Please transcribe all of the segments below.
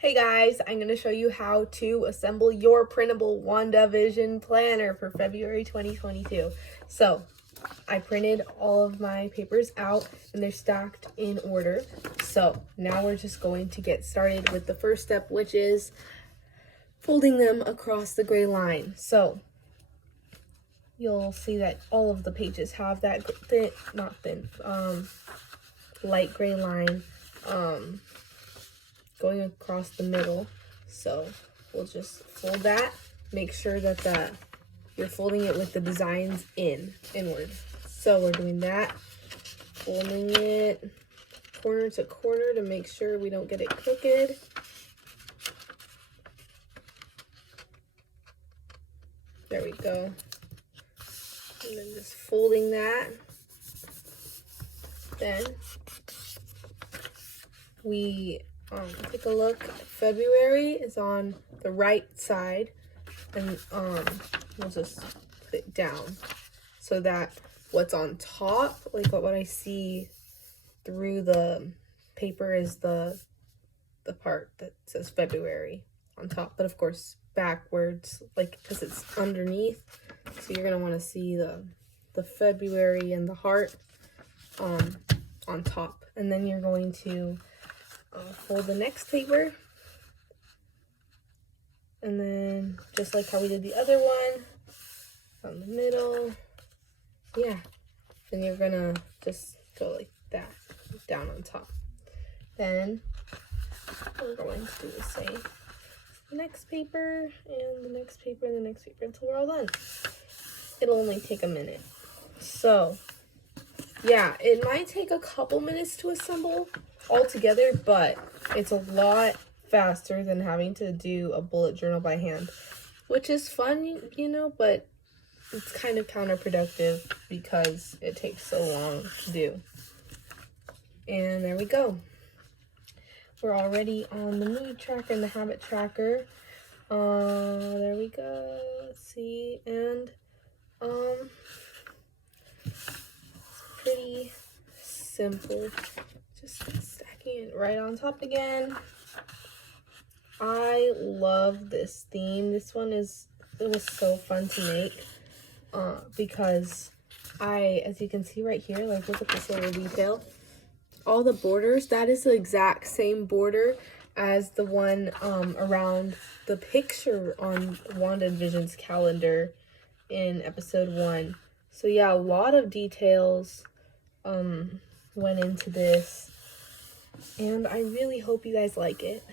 Hey guys, I'm going to show you how to assemble your printable WandaVision planner for February 2022. So, I printed all of my papers out and they're stacked in order. So, now we're just going to get started with the first step, which is folding them across the gray line. So, you'll see that all of the pages have that light gray line going across the middle. So we'll just fold that. Make sure that you're folding it with the designs inward. So we're doing that, folding it corner to corner to make sure we don't get it crooked. There we go. And then just folding that. Then we take a look. February is on the right side, and we'll just put it down so that what's on top, like what I see through the paper, is the part that says February on top, but of course backwards, like because it's underneath. So you're gonna want to see the February and the heart on top, and then you're going to fold the next paper, and then just like how we did the other one, on the middle, yeah, then you're gonna just go like that down on top. Then we're going to do the same, the next paper and the next paper and the next paper until we're all done. It'll only take a minute. So yeah, it might take a couple minutes to assemble all together, but it's a lot faster than having to do a bullet journal by hand, which is fun, you know, but it's kind of counterproductive because it takes so long to do. And there we go. We're already on the mood tracker and the habit tracker. There we go. Let's see, and it's pretty simple. Just stacking it right on top again. I love this theme. This one it was so fun to make because as you can see right here, like look at this little detail. All the borders, that is the exact same border as the one around the picture on WandaVision's calendar in episode 1. So yeah, a lot of details went into this, and I really hope you guys like it.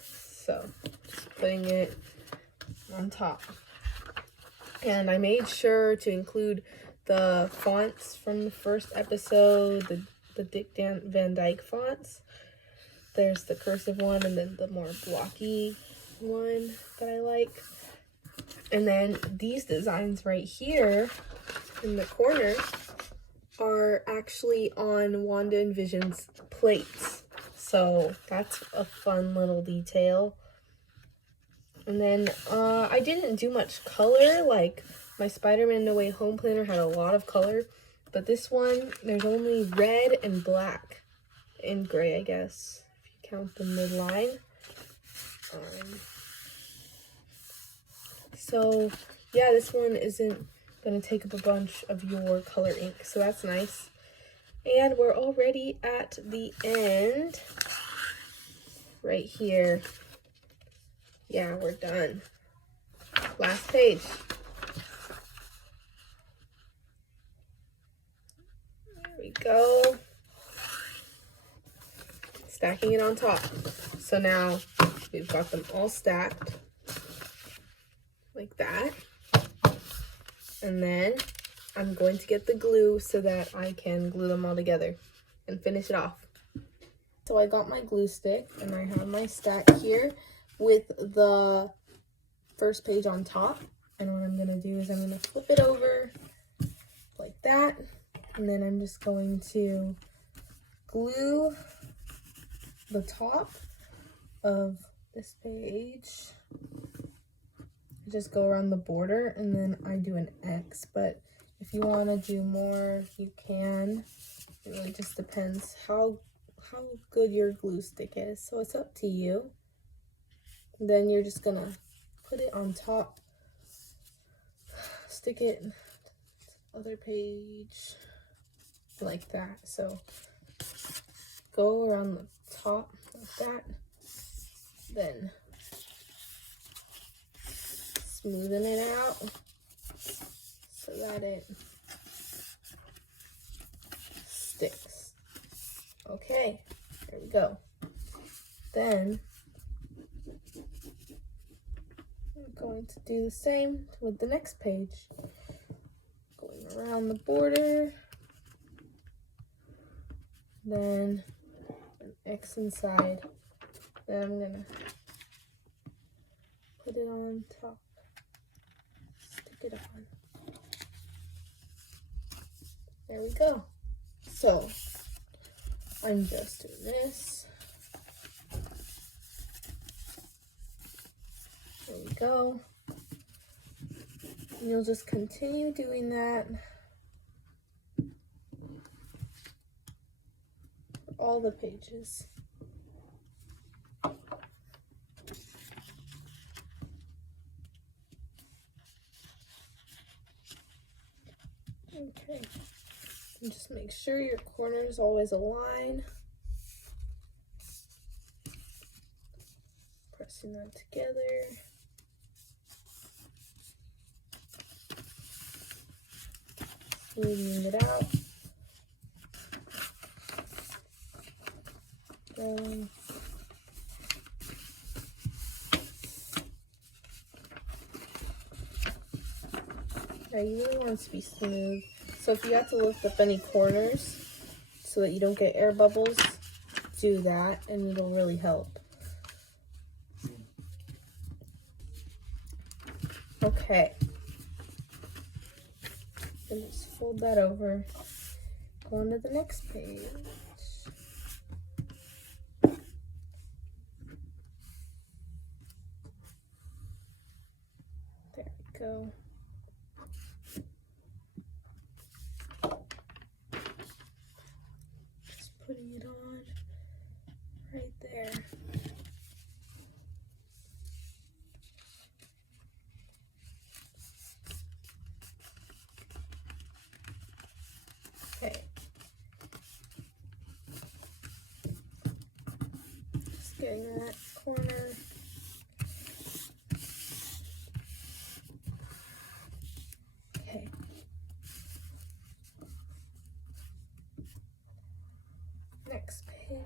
So just putting it on top, and I made sure to include the fonts from the first episode, the Dick Van Dyke fonts. There's the cursive one and then the more blocky one that I like. And then these designs right here in the corner are actually on Wanda and Vision's plates. So that's a fun little detail. And then I didn't do much color. Like my Spider-Man No Way Home planner had a lot of color, but this one, there's only red and black and gray, I guess, if you count the midline. So yeah, this one isn't gonna take up a bunch of your color ink, so that's nice. And we're already at the end right here. Yeah, we're done. Last page. There we go. Stacking it on top. So now we've got them all stacked like that. And then I'm going to get the glue so that I can glue them all together and finish it off. So I got my glue stick and I have my stack here with the first page on top. And what I'm gonna do is I'm gonna flip it over like that. And then I'm just going to glue the top of this page. Just go around the border and then I do an X, but if you want to do more, you can. It really just depends how good your glue stick is, so it's up to you. Then you're just gonna put it on top, stick it to the other page like that. So go around the top like that, then smoothen it out so that it sticks. Okay, there we go. Then I'm going to do the same with the next page. Going around the border, then an X inside. Then I'm gonna put it on top, stick it on. There we go. So I'm just doing this. There we go. And you'll just continue doing that for all the pages. Okay. And just make sure your corners always align. Pressing that together. Smoothing it out. Now you really want it to be smooth. So if you have to lift up any corners so that you don't get air bubbles, do that and it'll really help. Okay. And just fold that over. Go on to the next page. There we go. Just putting it on right there. Okay. Just getting that corner. Okay. Next page.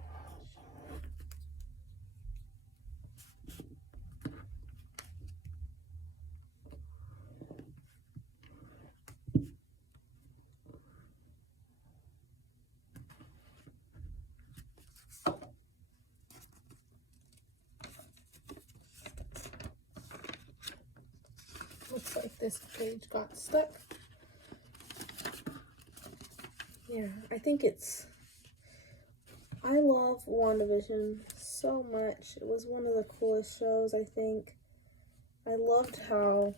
Looks like this page got stuck. Yeah, I love WandaVision so much. It was one of the coolest shows, I think. I loved how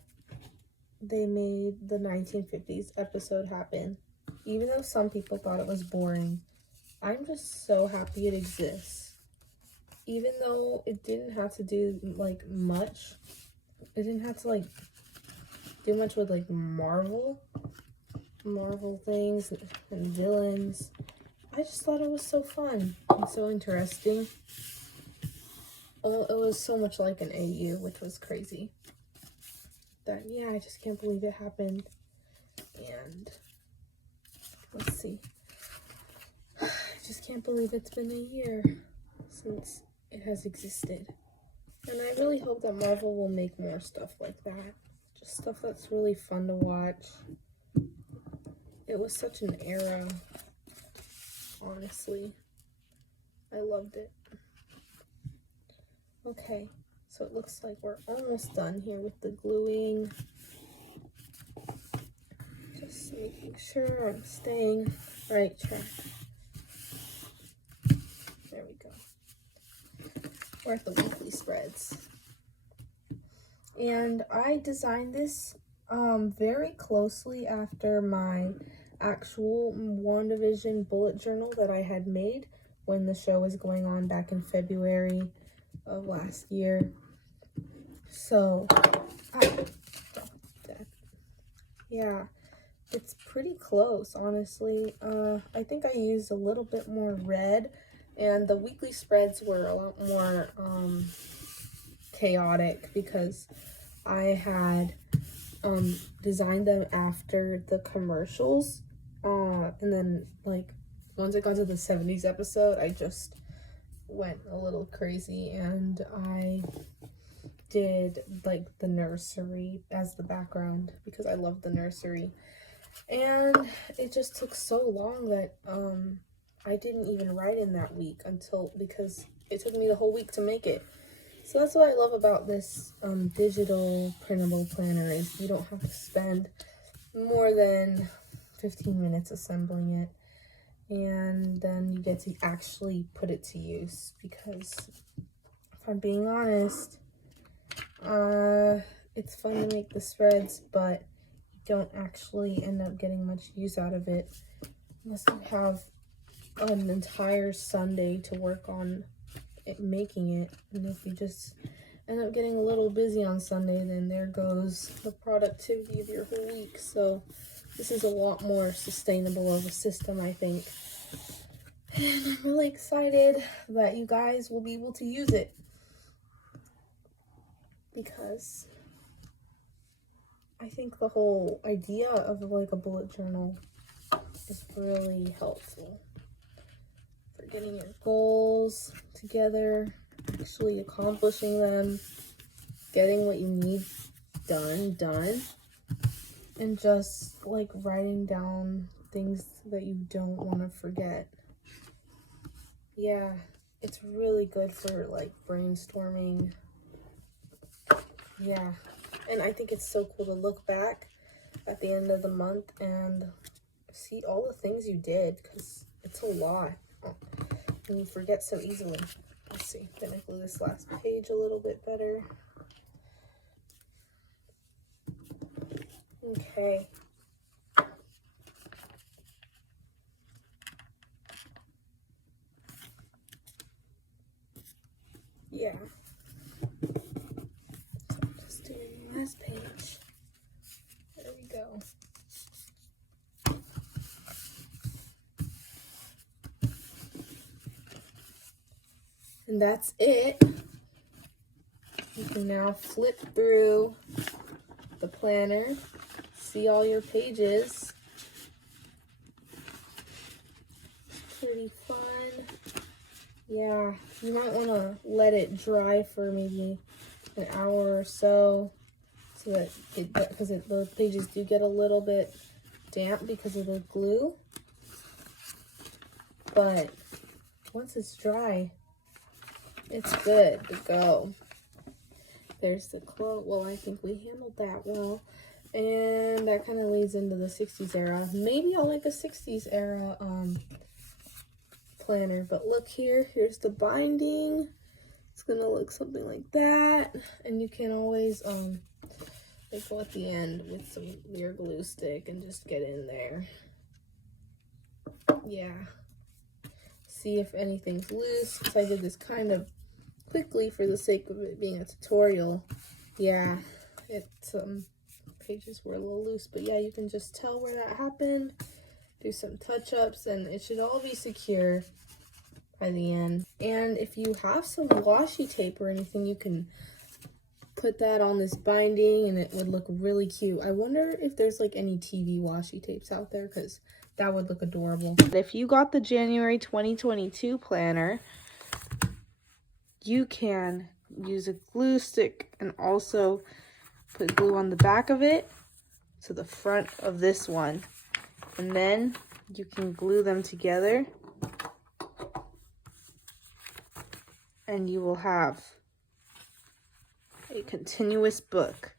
they made the 1950s episode happen. Even though some people thought it was boring, I'm just so happy it exists. Even though it didn't have to do, like, much. It didn't have to, like, do much with, like, Marvel things and villains. I just thought it was so fun and so interesting. It was so much like an AU, which was crazy. That, yeah, I just can't believe it happened. And let's see. I just can't believe it's been a year since it has existed. And I really hope that Marvel will make more stuff like that. Just stuff that's really fun to watch. It was such an era, honestly. I loved it. Okay, so it looks like we're almost done here with the gluing. Just making sure I'm staying right track. There we go. We're at the weekly spreads. And I designed this very closely after my actual WandaVision bullet journal that I had made when the show was going on back in February of last year. So, yeah, it's pretty close, honestly. I think I used a little bit more red, and the weekly spreads were a lot more chaotic because I had designed them after the commercials, and then like once it got to the 70s episode, I just went a little crazy, and I did like the nursery as the background because I love the nursery. And it just took so long that I didn't even write in that week because it took me the whole week to make it. So that's what I love about this digital printable planner is you don't have to spend more than 15 minutes assembling it, and then you get to actually put it to use. Because if I'm being honest, it's fun to make the spreads, but you don't actually end up getting much use out of it unless you have an entire Sunday to work on making it. And if you just end up getting a little busy on Sunday, then there goes the productivity of your whole week. So this is a lot more sustainable of a system, I think. And I'm really excited that you guys will be able to use it, because I think the whole idea of like a bullet journal is really helpful for getting your goals together, actually accomplishing them, getting what you need done, and just like writing down things that you don't want to forget. Yeah, it's really good for like brainstorming. Yeah, and I think it's so cool to look back at the end of the month and see all the things you did, because it's a lot and you forget so easily. Let's see, I'm gonna glue this last page a little bit better. Okay. Yeah. So I'm just doing the last page. There we go. And that's it. You can now flip through the planner, see all your pages. Pretty fun. Yeah, you might want to let it dry for maybe an hour or so that because the pages do get a little bit damp because of the glue. But once it's dry, it's good to go. There's the quote. Well, I think we handled that well. And that kind of leads into the 60s era. Maybe I'll like a 60s era planner. But look here. Here's the binding. It's going to look something like that. And you can always like go at the end with your glue stick and just get in there. Yeah. See if anything's loose. Because I did this kind of quickly for the sake of it being a tutorial. Yeah, it's pages were a little loose, but yeah, you can just tell where that happened, do some touch-ups, and it should all be secure by the end. And if you have some washi tape or anything, you can put that on this binding and it would look really cute. I wonder if there's like any TV washi tapes out there, because that would look adorable. If you got the January 2022 planner, you can use a glue stick and also put glue on the back of it to the front of this one. And then you can glue them together and you will have a continuous book.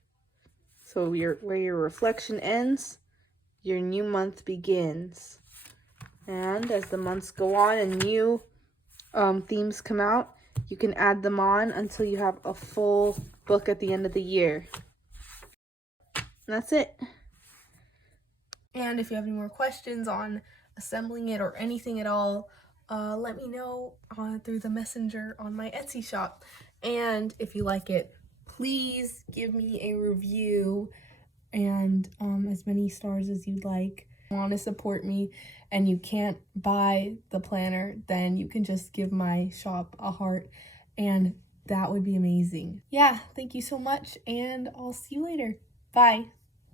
So where your reflection ends, your new month begins. And as the months go on and new themes come out, you can add them on until you have a full book at the end of the year. And that's it. And if you have any more questions on assembling it or anything at all, let me know through the messenger on my Etsy shop. And if you like it, please give me a review and as many stars as you'd like. If you want to support me and you can't buy the planner, then you can just give my shop a heart and that would be amazing. Yeah, thank you so much and I'll see you later. Bye.